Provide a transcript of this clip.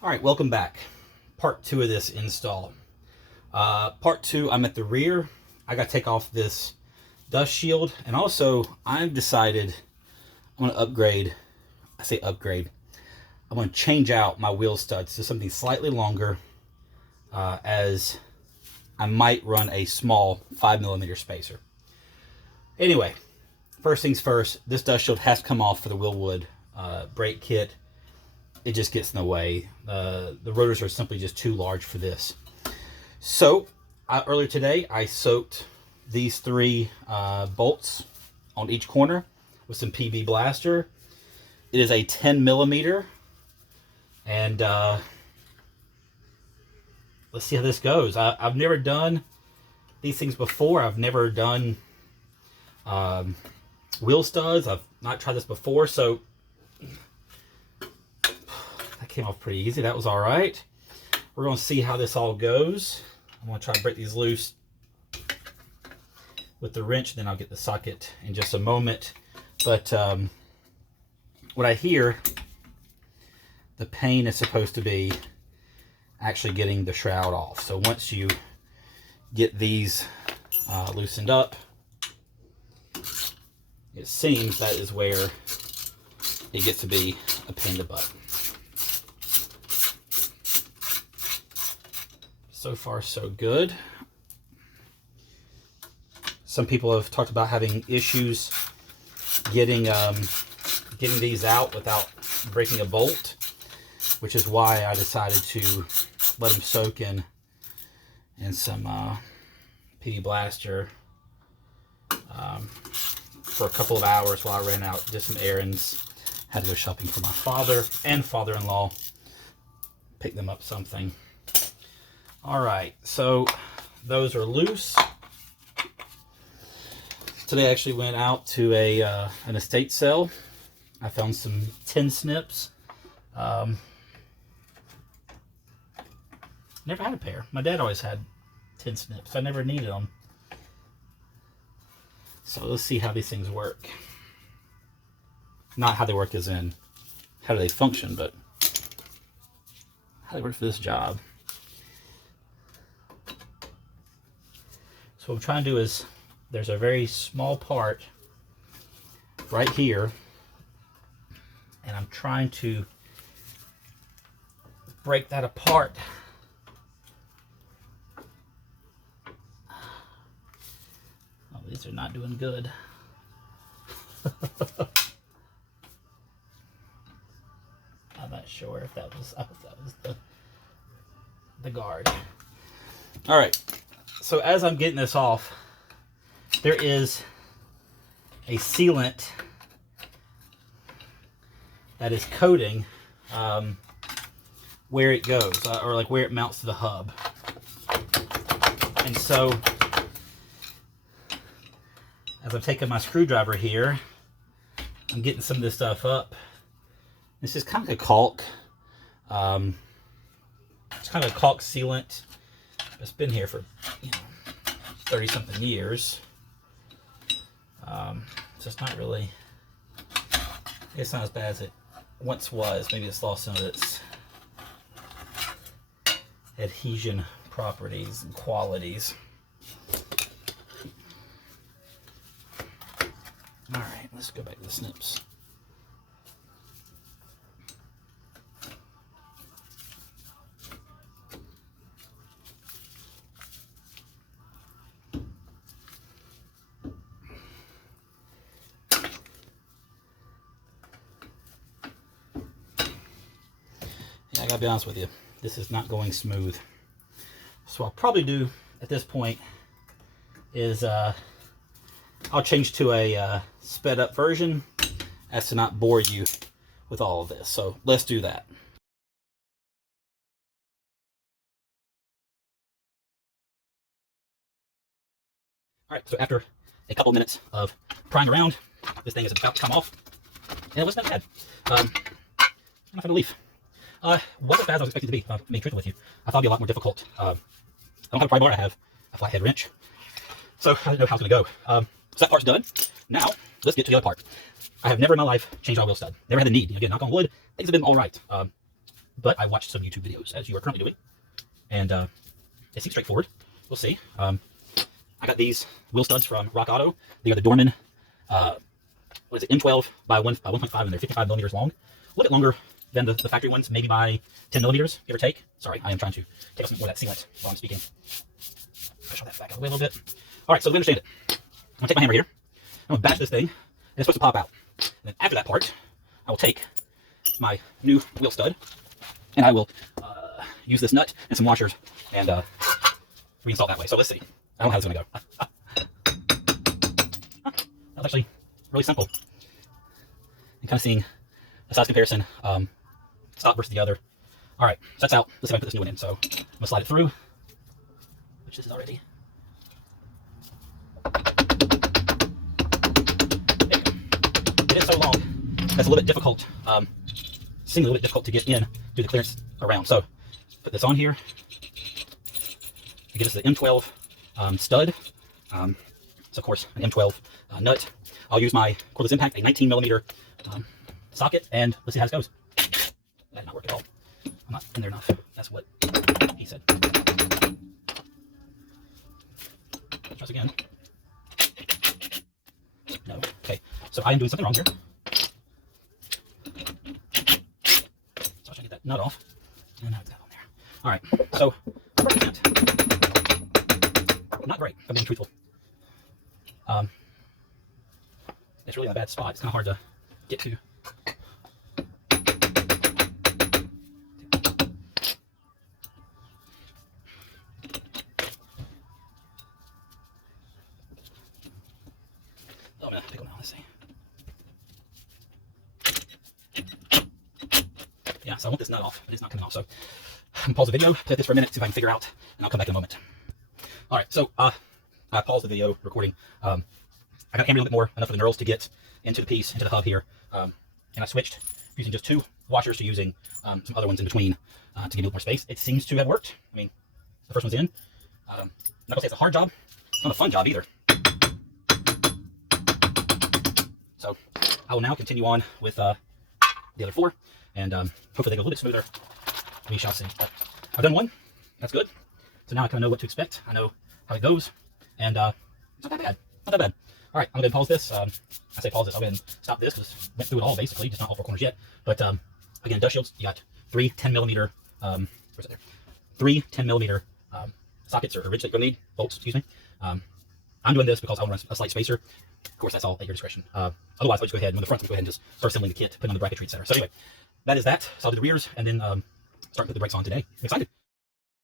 All right, welcome back. Part 2 of this install. Part 2, I'm at the rear. I got to take off this dust shield, and also I've decided I'm going to upgrade. I say upgrade. I'm going to change out my wheel studs to something slightly longer, as I might run a small 5mm spacer. Anyway, first things first, this dust shield has to come off for the Willwood brake kit. It just gets in the way. The rotors are simply just too large for this. So earlier today, I soaked these 3 bolts on each corner with some PB Blaster. It is a 10mm, and let's see how this goes. I've never done these things before. I've never done wheel studs. I've not tried this before, so that came off pretty easy. That was all right. We're going to see how this all goes. I'm going to try to break these loose with the wrench, then I'll get the socket in just a moment. But what I hear, the pain is supposed to be actually getting the shroud off. So once you get these loosened up, it seems that is where it gets to be a pain in the butt. So far, so good. Some people have talked about having issues getting these out without breaking a bolt, which is why I decided to let them soak in some PB Blaster for a couple of hours while I ran out, did some errands, had to go shopping for my father and father-in-law, pick them up something. All right, so those are loose. Today I actually went out to an estate sale. I found some tin snips. Never had a pair. My dad always had tin snips. I never needed them. So let's see how these things work. Not how they work as in how do they function, but how they work for this job. So what I'm trying to do is, there's a very small part right here, and I'm trying to break that apart. Oh, these are not doing good. I'm not sure if that was the guard. All right. So as I'm getting this off, there is a sealant that is coating where it goes, or like where it mounts to the hub. And so, as I'm taking my screwdriver here, I'm getting some of this stuff up. This is kind of like a caulk. It's kind of a caulk sealant. It's been here for 30-something years. So it's not really, it's not as bad as it once was. Maybe it's lost some of its adhesion properties and qualities. All right, let's go back to the snips. I gotta be honest with you, this is not going smooth. So what I'll probably do at this point is I'll change to a sped up version as to not bore you with all of this. So let's do that. All right, so after a couple minutes of prying around, this thing is about to come off, and it wasn't that bad. I'm not gonna leave. Wasn't as bad as I was expecting it to be, being truthful with you. I thought it'd be a lot more difficult. I don't have a pry bar, I have a flathead wrench. So I didn't know how it was going to go. So that part's done. Now, let's get to the other part. I have never in my life changed out a wheel stud. Never had the need. Again, knock on wood, things have been all right. but I watched some YouTube videos, as you are currently doing, and it seems straightforward. We'll see. I got these wheel studs from Rock Auto. They are the Dorman, what is it, M12 by 1.5, and they're 55 millimeters long. A little bit longer than the factory ones, maybe by 10 millimeters, give or take. Sorry, I am trying to take off some more of that sealant while I'm speaking. Push that back out a little bit. All right, so we understand it. I'm gonna take my hammer here. I'm gonna bash this thing, and it's supposed to pop out. And then after that part, I will take my new wheel stud, and I will use this nut and some washers and reinstall that way. So let's see. I don't know how this is going to go. That was actually really simple. And kind of seeing a size comparison, stock versus the other. All right, so that's out. Let's see if I can put this new one in. So I'm going to slide it through, which this is already. There you go. It is so long, that's a little bit difficult. Seems a little bit difficult to get in through the clearance around. So put this on here. It gives us the M12 stud. So of course an M12 nut. I'll use my cordless impact, a 19 millimeter socket, and let's see how this goes. That did not work at all. I'm not in there enough. That's what he said. Let's try this again. No. Okay. So I am doing something wrong here. So I should get that nut off. And have that on there. All right. So first attempt. Not great, if I'm being truthful. It's really in a bad spot. It's kind of hard to get to. Oh, I'm gonna pick them now. Let's see. Yeah, so I want this nut off, but it's not coming off. So I'm gonna pause the video, play this for a minute, see if I can figure out, and I'll come back in a moment. All right, so I paused the video recording. I got hammered a little bit more, enough of the knurls to get into the piece, into the hub here. And I switched using just 2 washers to using some other ones in between to give me a little more space. It seems to have worked. I mean, the first one's in. I'm not gonna say it's a hard job. It's not a fun job either. So I will now continue on with the other 4, and hopefully they go a little bit smoother. We shall see. But I've done 1. That's good. So now I kind of know what to expect. I know how it goes, and it's not that bad. Not that bad. All right, I'm going to pause this. I say pause this. I'll go ahead and stop this because went through it all basically, just not all 4 corners yet. But again, dust shields. You got 3 10 millimeter. Where's it there? 3 10 millimeter sockets or ridges that you're going to need. Bolts, excuse me. I'm doing this because I want a slight spacer. Of course, that's all at your discretion. Otherwise, I'll just go ahead and on the front, go ahead and just start assembling the kit, put on the bracketry, etc. So anyway, that is that. So I'll do the rears and then start to put the brakes on today. I'm excited.